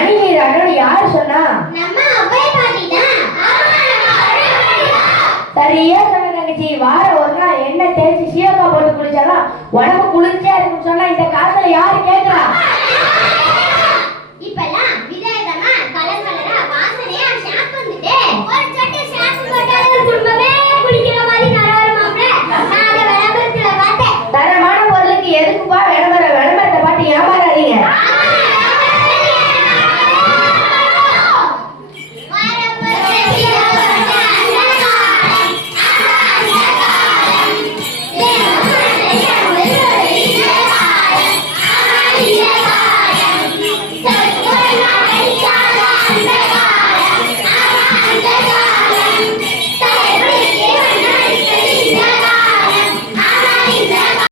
மணி நீராட்டம்னு யாரு சொன்னா? நம்ம அவ்வை பாட்டி தான். சரியா சொன்ன தங்கச்சி. வாரம் ஒரு நாள் எண்ணெய் தேய்ச்சி சீயக்காய் போட்டு குளிச்சாதான் உடம்பு குளிர்ச்சியா இருக்குன்னு சொன்னா இந்த காலத்துல யாரு கேட்கறா?